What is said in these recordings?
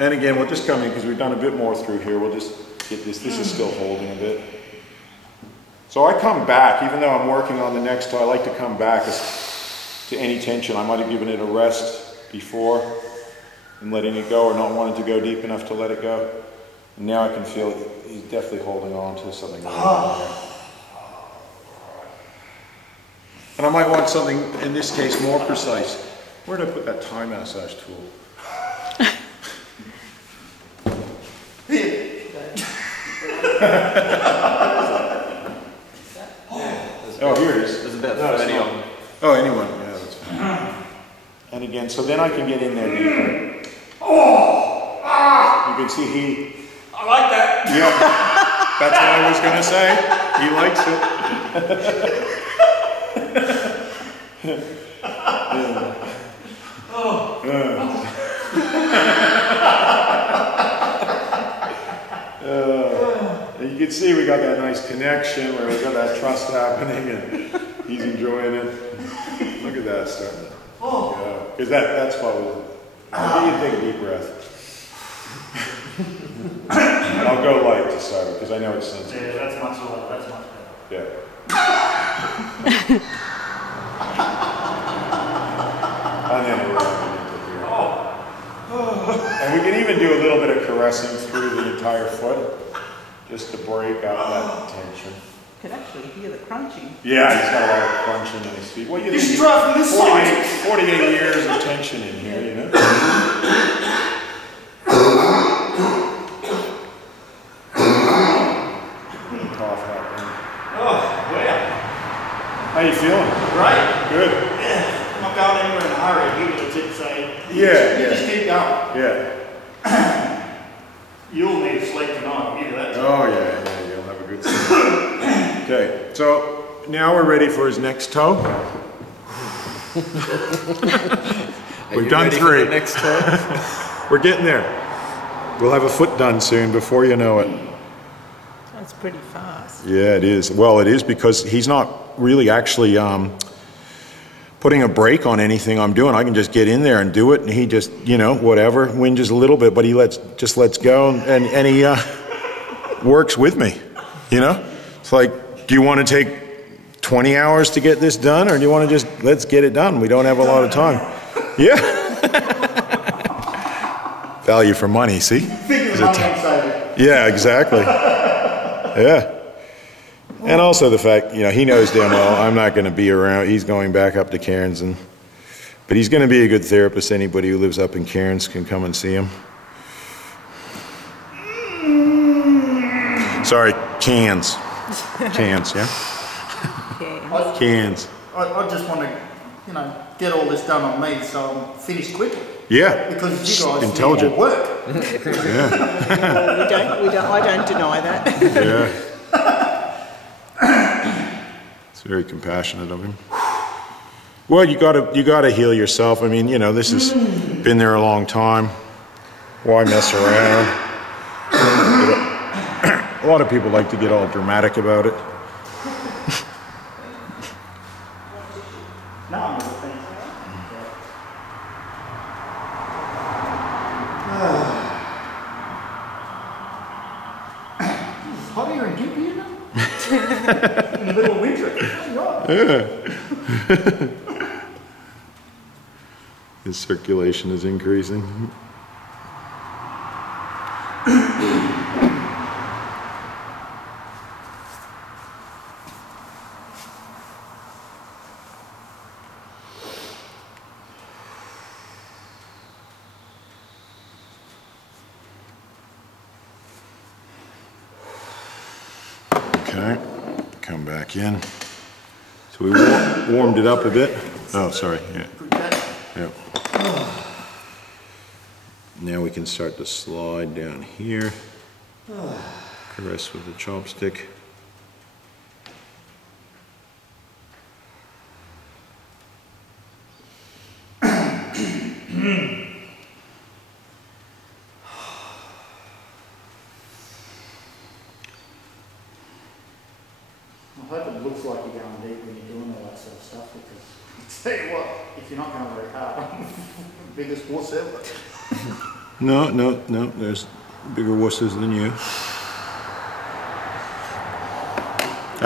And again, we'll just come in because we've done a bit more through here. We'll just get this. This is still holding a bit. So I come back, even though I'm working on the next toe, I like to come back to any tension. I might have given it a rest before and letting it go, or not wanting to go deep enough to let it go. And now I can feel he's definitely holding on to something. And I might want something, in this case, more precise. Where did I put that Thai massage tool? Oh, here it is. There's about 30 of them. Oh, anyone. Yeah, that's fine. And again, so then I can get in there deeper. You can see he... I like that. Yeah, that's what I was going to say. He likes it. You can see we got that nice connection where we got that trust happening, and he's enjoying it. Look at that starting. Because that's probably. Maybe you take a deep breath. And I'll go light to start it because I know it's sensitive. Yeah, that's much lighter. That's much better. Yeah. And then we're into here. And we can even do a little bit of caressing through the entire foot, just to break out that tension. You could actually hear the crunching. Yeah, he's got a lot of crunching in his feet. Well, you should try from this side. 48 years of tension in here, you know? Cough happening. Oh, wow. How you feeling? Great. Good. Yeah. I'm not going anywhere in a hurry. Give it a tip, say. Yeah. Just keep going. Yeah. You'll need to sleep tonight. I'll give you that. Oh, yeah, you'll have a good sleep. Okay, so now we're ready for his next toe. We've done 3. Next toe? We're getting there. We'll have a foot done soon before you know it. That's pretty fast. Yeah, it is. Well, it is because he's not really actually putting a brake on anything I'm doing. I can just get in there and do it, and he just, you know, whatever, whinges a little bit, but he just lets go, and he works with me, you know? It's like, do you want to take 20 hours to get this done, or do you want to just, let's get it done? We don't have a lot of time. Yeah. Value for money, see? Yeah, exactly. Yeah. And also the fact, you know, he knows damn well I'm not going to be around. He's going back up to Cairns, but he's going to be a good therapist. Anybody who lives up in Cairns can come and see him. Sorry, Cairns. Cairns, yeah? Cairns. I just want to, you know, get all this done on me so I'm finished quickly. Yeah. Because you guys intelligent. need more work. Yeah. I don't deny that. Yeah. It's very compassionate of him. Well, you gotta heal yourself. I mean, you know, this has been there a long time. Why mess around? A lot of people like to get all dramatic about it. No, I'm not finished. It's hot here in Gympie, isn't it? In the middle of winter. Yeah. His circulation is increasing. Okay, come back in. So we warmed it up a bit. Oh, sorry. Yeah. Yep. Now we can start to slide down here. Caress with the chopstick. I hope it looks like you're going deep when you're doing all that sort of stuff, because I'll tell you what, if you're not going very hard, biggest horse ever. No, no, no, there's bigger wusses than you.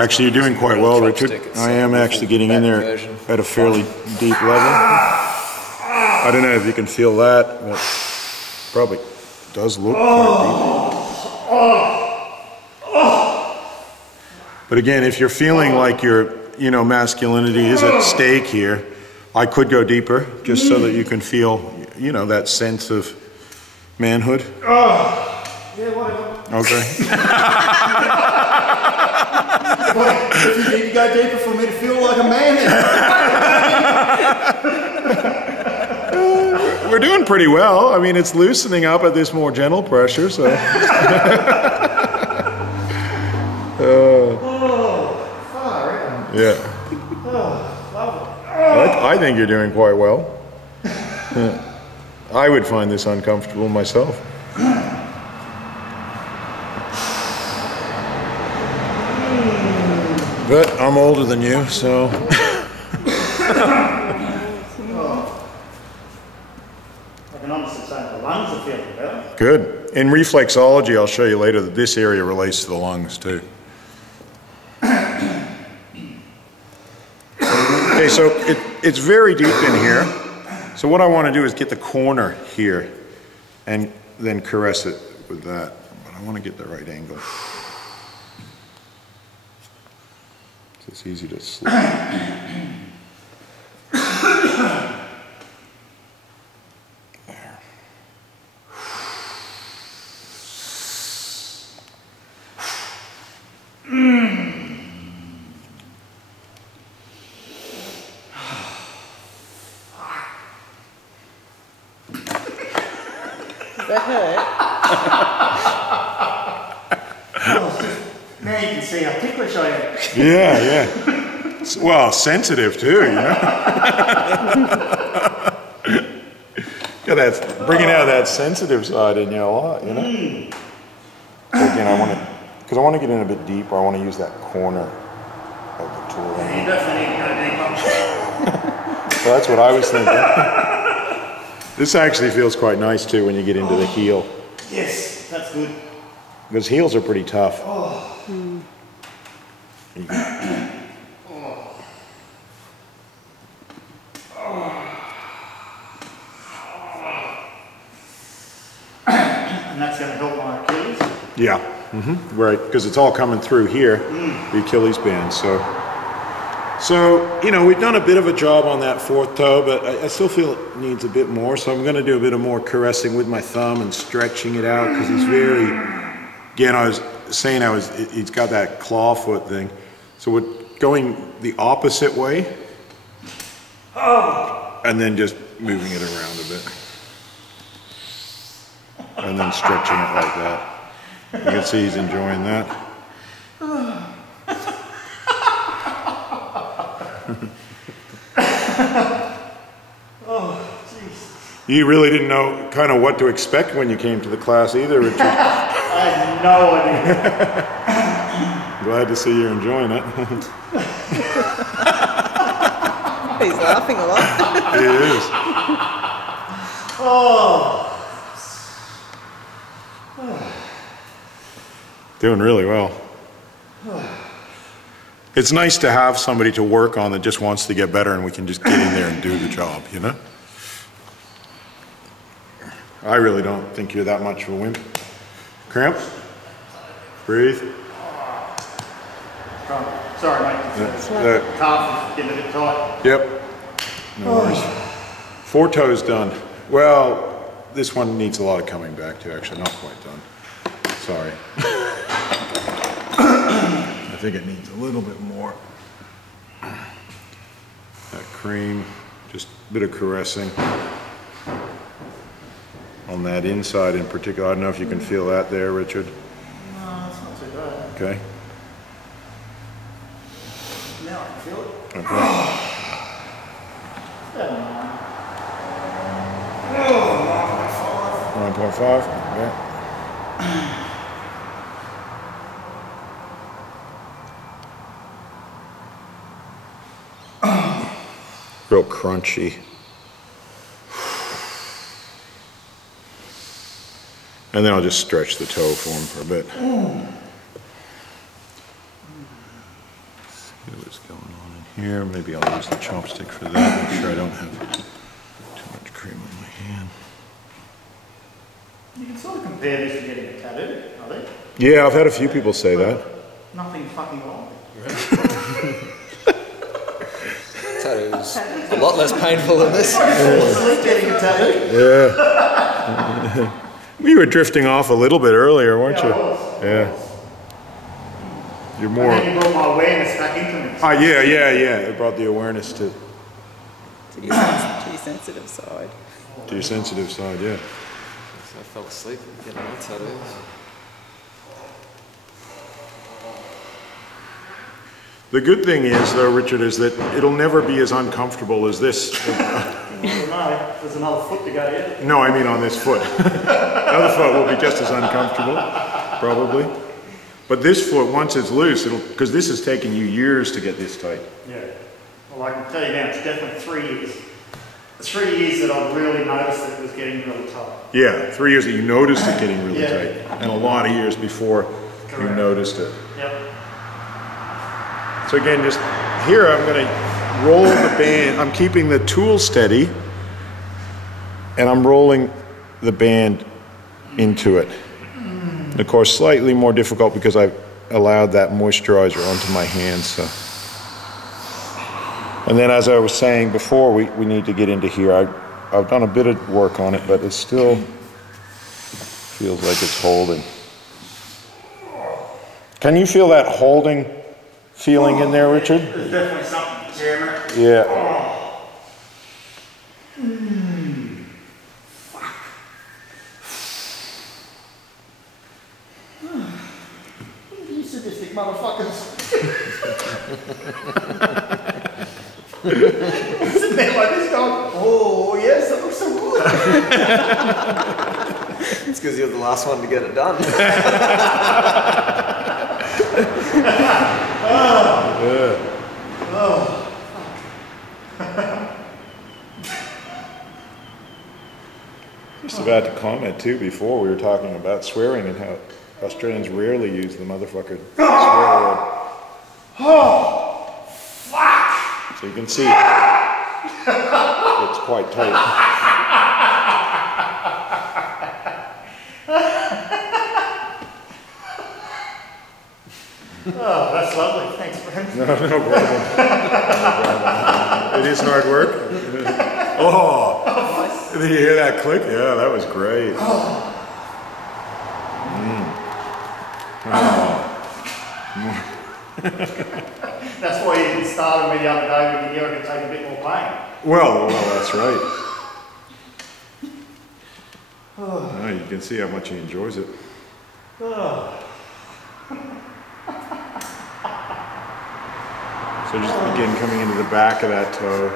Actually, you're doing quite well, Richard. I am actually getting in there at a fairly deep level. I don't know if you can feel that, but probably does look quite deep. But again, if you're feeling like your, masculinity is at stake here, I could go deeper, just so that you can feel, that sense of manhood. Yeah, whatever. Okay. If you need to go deeper for me to feel like a man, then. We're doing pretty well. I mean, it's loosening up at this more gentle pressure, so. Far out. Yeah. Lovely. I think you're doing quite well. I would find this uncomfortable myself. But I'm older than you, so. I can honestly say the lungs are feeling better. Good. In reflexology, I'll show you later that this area relates to the lungs too. Okay, so it's very deep in here. So what I want to do is get the corner here and then caress it with that. But I want to get the right angle. So it's easy to slip. There. Does that hurt? Now you can see how ticklish I am. Yeah, yeah. Well, sensitive too, Got that, bringing out that sensitive side in you a lot, So again, because I want to get in a bit deeper, I want to use that corner of the tool. You definitely need to go deeper. Well, that's what I was thinking. This actually feels quite nice too when you get into the heel. Yes, that's good. Because heels are pretty tough. And that's going to help my Achilles. Yeah, right, because it's all coming through here, the Achilles band. So, we've done a bit of a job on that fourth toe, but I still feel it needs a bit more. So I'm going to do a bit of more caressing with my thumb and stretching it out because he's very, again, I was saying he's got that claw foot thing. So we're going the opposite way and then just moving it around a bit. And then stretching it like that. You can see he's enjoying that. You really didn't know kind of what to expect when you came to the class either, Richard. I had no idea. Glad to see you're enjoying it. He's laughing a lot. He is. Doing really well. It's nice to have somebody to work on that just wants to get better and we can just get in there and do the job, I really don't think you're that much of a wimp. Cramp? Breathe. Sorry, mate. That- Calf is getting a bit tight. Yep. No worries. 4 toes done. Well, this one needs a lot of coming back to, actually, not quite done. Sorry. I think it needs a little bit more. That cream, just a bit of caressing. On that inside in particular. I don't know if you can feel that there, Richard. No, it's not too bad. Okay. Now I can feel it. Okay. 9.5. Okay. Real crunchy. And then I'll just stretch the toe for him for a bit. See what's going on in here. Maybe I'll use the chopstick for that. Make sure I don't have too much cream on my hand. You can sort of compare this to getting a tattoo, I think. Yeah, I've had a few people say that. Nothing fucking wrong. Tattoo's a lot less painful than this. Getting a tattoo. Yeah. You were drifting off a little bit earlier, weren't you? Yeah. You're more. And then you brought my awareness back into me. Ah, yeah. It brought the awareness to your sensitive side. your sensitive side, yeah. I fell asleep getting my tattoos. The good thing is, though, Richard, is that it'll never be as uncomfortable as this. No, there's another foot to go yet. No, I mean on this foot. The other foot will be just as uncomfortable, probably. But this foot, once it's loose, because this is taking you years to get this tight. Yeah. Well, I can tell you now, it's definitely 3 years. 3 years that I've really noticed that it was getting really tight. Yeah, 3 years that you noticed it getting really Yeah. tight. And a lot of years before you noticed it. Yep. So again, just here I'm going to roll the band. I'm keeping the tool steady, and I'm rolling the band into it. Of course, slightly more difficult because I've allowed that moisturizer onto my hands. So. And then, as I was saying before, we need to get into here. I've done a bit of work on it, but it still feels like it's holding. Can you feel that holding feeling in there, Richard? There's definitely something jamming it. Yeah. You sadistic motherfuckers. Sitting there like this going, oh yes, that looks so good. It's because you're the last one to get it done. Just about to comment too before we were talking about swearing and how Australians rarely use the motherfucker swear word. Oh, fuck. So you can see it's quite tight. Oh, that's lovely. Thanks, friend. No problem. No problem. It is hard work. Oh, did you hear that click? Yeah, that was great. That's why you didn't start me the other day when you knew I could take a bit more pain. Well, that's right. Oh, you can see how much he enjoys it. So just again coming into the back of that toe.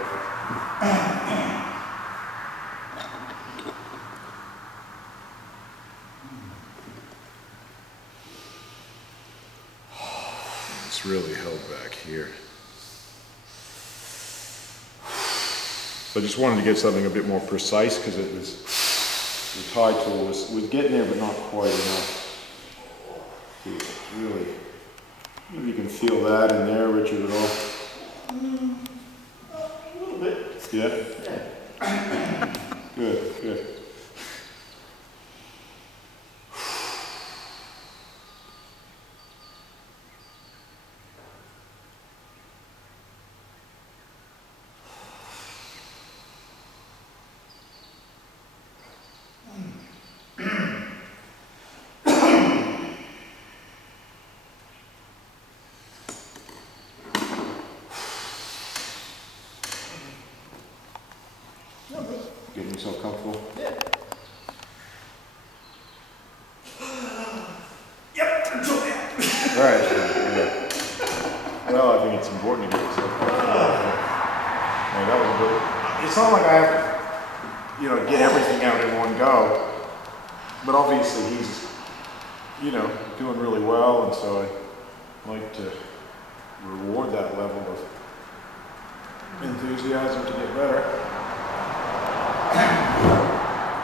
It's really held back here. So I just wanted to get something a bit more precise because it was, the tie tool was getting there but not quite enough. Really, maybe you can feel that in there, Richard, at all? A little bit. Yeah? Good, good. Getting yourself comfortable? Yeah. Yep, until now. Right. Yeah. Well, I think it's important to get yourself comfortable. Yeah, that was good. It's not like I have to, get everything out in one go. But obviously he's, doing really well, and so I like to reward that level of enthusiasm to get better.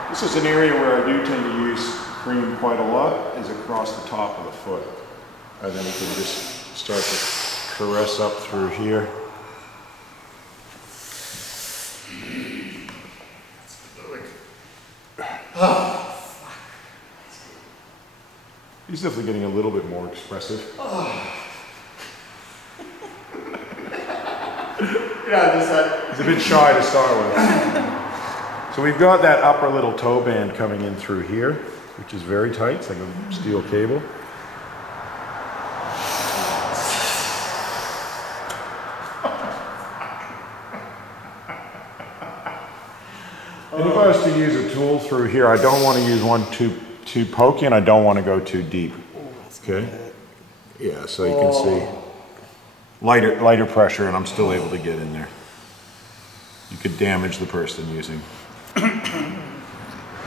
This is an area where I do tend to use cream quite a lot is across the top of the foot. And then we can just start to caress up through here. He's definitely getting a little bit more expressive. He's a bit shy to start with. So we've got that upper little toe band coming in through here, which is very tight. It's like a steel cable. And if I was to use a tool through here, I don't want to use one too pokey, and I don't want to go too deep. Okay? Yeah, so you can see lighter pressure, and I'm still able to get in there. You could damage the person using.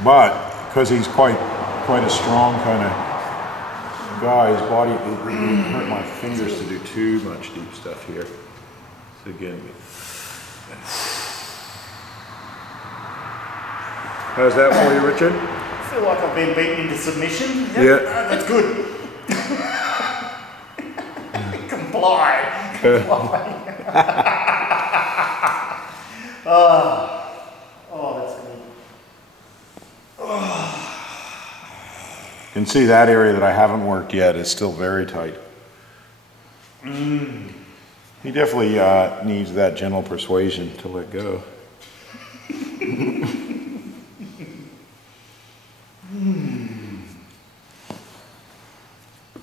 But because he's quite a strong kind of guy, his body, it would hurt my fingers to do too much deep stuff here. So again, how's that for you, Richard? I feel like I've been beaten into submission. Yeah. That's good. Comply. Oh, that's good. You can see that area that I haven't worked yet is still very tight. He definitely needs that gentle persuasion to let go.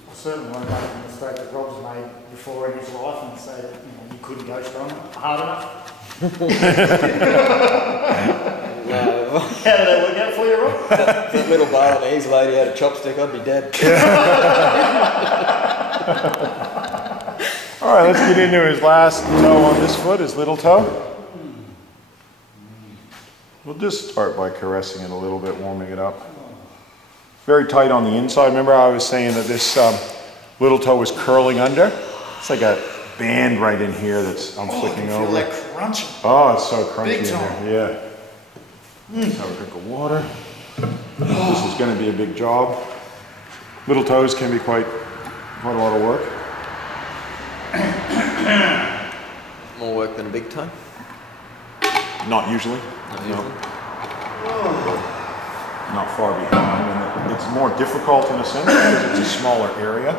I certainly won't make the mistake that Rob's made before in his life and say that you couldn't go strong hard enough. How did that work out for you, Rob? That little Balinese lady had a chopstick, I'd be dead. All right, let's get into his last toe on this foot, his little toe. We'll just start by caressing it a little bit, warming it up. Very tight on the inside. Remember I was saying that this little toe was curling under? It's like a band right in here that's I'm flicking over. Like crunchy. Oh, it's so crunchy Big in there. Yeah. Let's have a drink of water. This is going to be a big job. Little toes can be quite a lot of work. More work than a big toe? Not usually. No. Not far behind, and it's more difficult in a sense because it's a smaller area.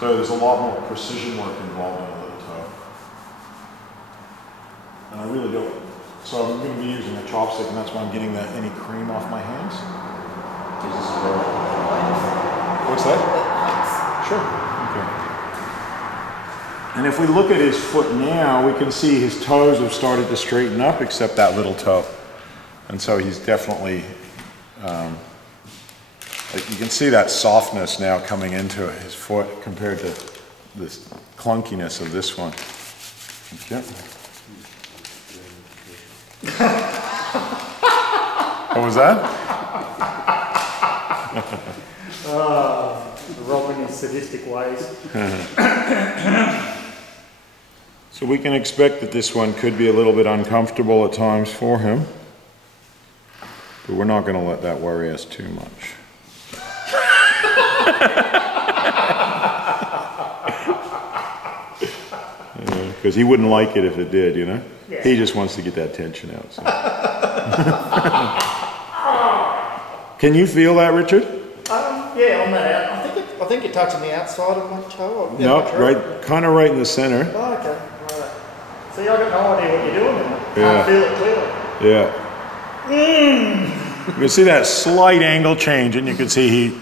So there's a lot more precision work involved in a little toe. And I really don't. So I'm going to be using a chopstick, and that's why I'm getting any cream off my hands. What's that? Sure. Okay. And if we look at his foot now, we can see his toes have started to straighten up, except that little toe. And so he's definitely, you can see that softness now coming into his foot compared to this clunkiness of this one. Okay. What was that? Rob in his sadistic ways. So we can expect that this one could be a little bit uncomfortable at times for him, but we're not going to let that worry us too much. Because he wouldn't like it if it did, you know? Yeah. He just wants to get that tension out. So. Can you feel that, Richard? Yeah, on that out. I think you're touching the outside of my toe. No, right, kind of right in the center. Oh, okay. Right. See, I've got no idea what you're doing. Yeah. Can't feel it clearly. Yeah. You can see that slight angle change, and you can see